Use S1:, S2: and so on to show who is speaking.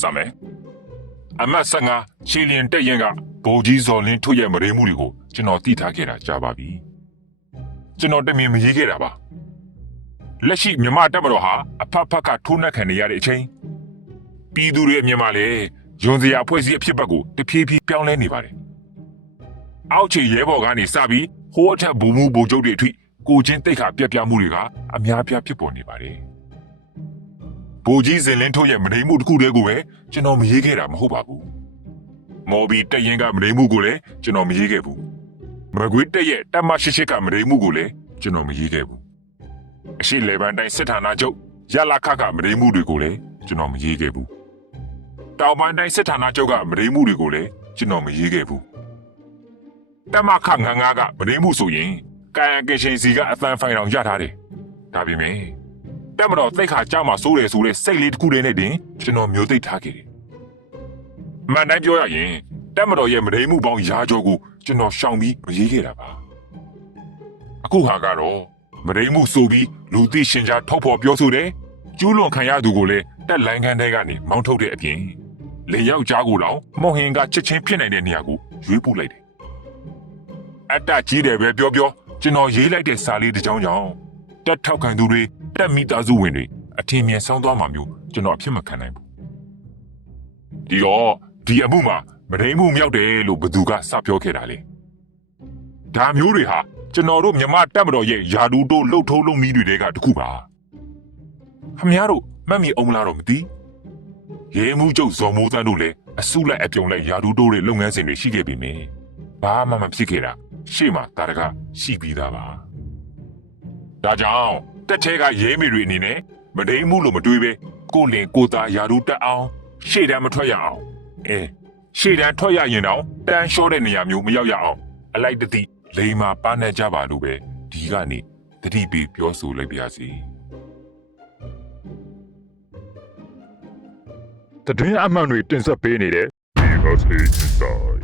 S1: စမယ်အမတ်ဆငါချီလင်တက်ရင်ကဗိုလ်ကြီးဇော်လင်းထုတ်ရဲ့မရေမှုတွေကိုကျွန်တော်သိထားခဲ့တာကြားပါပြီကျွန်တော်တမင်မရေးခဲ့တာပါလက်ရှိမြမတက်မတော်ဟာအဖက်ဖက်ကထိုးနှက်ခံနေရတဲ့အချိန်ပြည်သူတွေအမြင်မှာလေယွန်စရာဖွဲ့စည်းအဖြစ်ဘက်ကိုတဖြည်းဖြည်းပြောင်းလဲနေပါတယ်အောက်ခြေရဲဘော်ကနေစပြီးဟိုးအထက်ဘူမှုဘူချုပ်တွေအထိကိုချင်းတိတ်ခါပြက်ပြမှုတွေကအများပြားဖြစ်ပေါ်နေပါတယ် ဘိုလ်ကြီးစင်လင်းထုတ်ရဲ့မနေမှုတစ်ခုတည်းကိုပဲကျွန်တော်မရေးခဲ့တာမဟုတ်ပါဘူးမော်ဘီတက်ရင်ကမနေမှုကိုလည်းကျွန်တော်မရေးခဲ့ဘူးမကွေးတက်ရဲ့တက်မရှိရှိကမနေမှုကိုလည်းကျွန်တော်မရေးခဲ့ဘူးအရှိလေပန်တိုင်းစစ်ဌာနချုပ်ရလာခကမနေမှုတွေကိုလည်းကျွန်တော်မရေးခဲ့ဘူးတောင်ပန်တိုင်းစစ်ဌာနချုပ်ကမနေမှုတွေကိုလည်းကျွန်တော်မရေးခဲ့ဘူးတက်မခငငါကမနေမှုဆိုရင်ကာယကင်ရှင်စီကအသံဖိုင်အောင်ရထားတယ်ဒါပေမဲ့ တက်မတော်တိတ်ခါကြောက်မှစိုးတယ်ဆိုတဲ့စိတ်လေးတစ်ခုတည်းနဲ့တင်ကျွန်တော်မျိုးသိပ်ထားခဲ့တယ်။မှန်တိုင်းပြောရရင်တက်မတော်ရဲ့မရေမှုပေါင်းရာကျော်ကိုကျွန်တော်ရှောင်ပြီးမရေးခဲ့တာပါ။အခုဟာကတော့မရေမှုဆိုပြီးလူသိရှင်ကြားထောက်ဖော်ပြောဆိုတယ်။ကျူးလွန်ခံရသူကိုလည်းတက်လိုင်းခန်းထဲကနေမောင်းထုတ်တဲ့အပြင်လေယောက်ကြားကိုတော့မော်ဟင်ကချက်ချင်းဖြစ်နိုင်တဲ့နေရာကိုရွေးပို့လိုက်တယ်။အတ္တကြီးတယ်ပဲပြောပြောကျွန်တော်ရေးလိုက်တဲ့စာလေးတစ်ကြောင်းကြောင့်တက်ထောက်ခံသူတွေ တက်မိသားစုဝင်တွေအထင်မြင်ဆုံးသွားမှာမျိုးကျွန်တော်အဖြစ်မခံနိုင်ဘူးဒီတော့ဒီအမှုမှာမရင်းမှုမြောက်တယ်လို့ဘသူကစပြောခဲ့တာလေဒါမျိုးတွေဟာကျွန်တော်တို့မြမတက်မတော်ရဲ့ယာဒူတို့လှုပ်ထိုးလုံးမီးတွေကတခုပါခမများတို့မှတ်မိအောင်မလားတော့မသိရဲမှုကျုပ်ဇော်မိုးသန်းတို့လည်းအစုလိုက်အပြုံလိုက်ယာဒူတို့ရဲ့လုပ်ငန်းစဉ်တွေရှိခဲ့ပြီမယ်ဘာမှမဖြစ်ခဲ့တာရှေ့မှာတာတကရှိပြီးသားပါဒါကြောင့် တက်သေးကရဲမေတွေအနေနဲ့မဒိမှုလို့မတွေးပဲကိုလင်ကိုသားယာတို့တက်အောင် ရှေ့တန်းမထွက်ရအောင်အဲရှေ့တန်းထွက်ရရင်တော့တန်းလျှော့တဲ့နေရာမျိုးမရောက်ရအောင်အလိုက်တတိလိန်မာပါနေကြပါလို့ပဲဒီကနေတတိပေးပြောဆိုလိုက်ပါစီ
S2: တတွင်းအမှန်တွေတင်ဆက်ပေးနေတဲ့ Because Inside